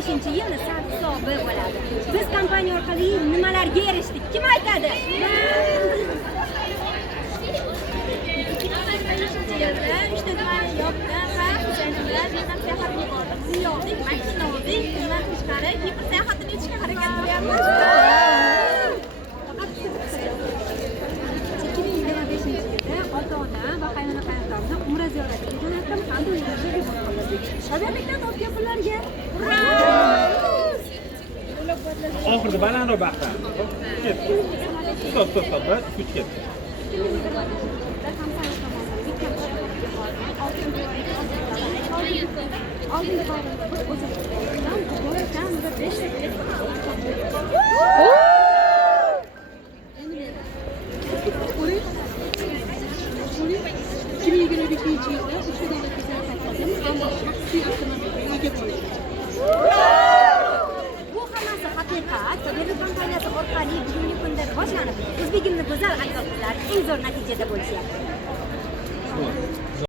2025-yilni hisobi bo'ladi. Biz kompaniya orqali nimalarga erishdik? Kim aytadi? 2025-yilda 3 ta yo'qdan va o'zimizlar Vyetnam sayohatini bordik. Yo'qdik, mashina oldik, bundan tashqari Kipr sayohatini o'tishga harakat qilyapmiz. 2025-yilda ota-ona va qaynona-qaynonamni Umra ziyoratiga jo'natdim hamda ularga yuborib qoldik. Shoberlikdan o'tgan pullarga ura! Oxirida balandroq baqir. Ketdi. Stop, bir kuch ketdi. Bu hammasi haqiqat. Sababi kompaniyasi orqali bugungi kunda boshlanib, o'zbekimni go'zal ayol qizlar eng zo'r natijada bo'lishyapti.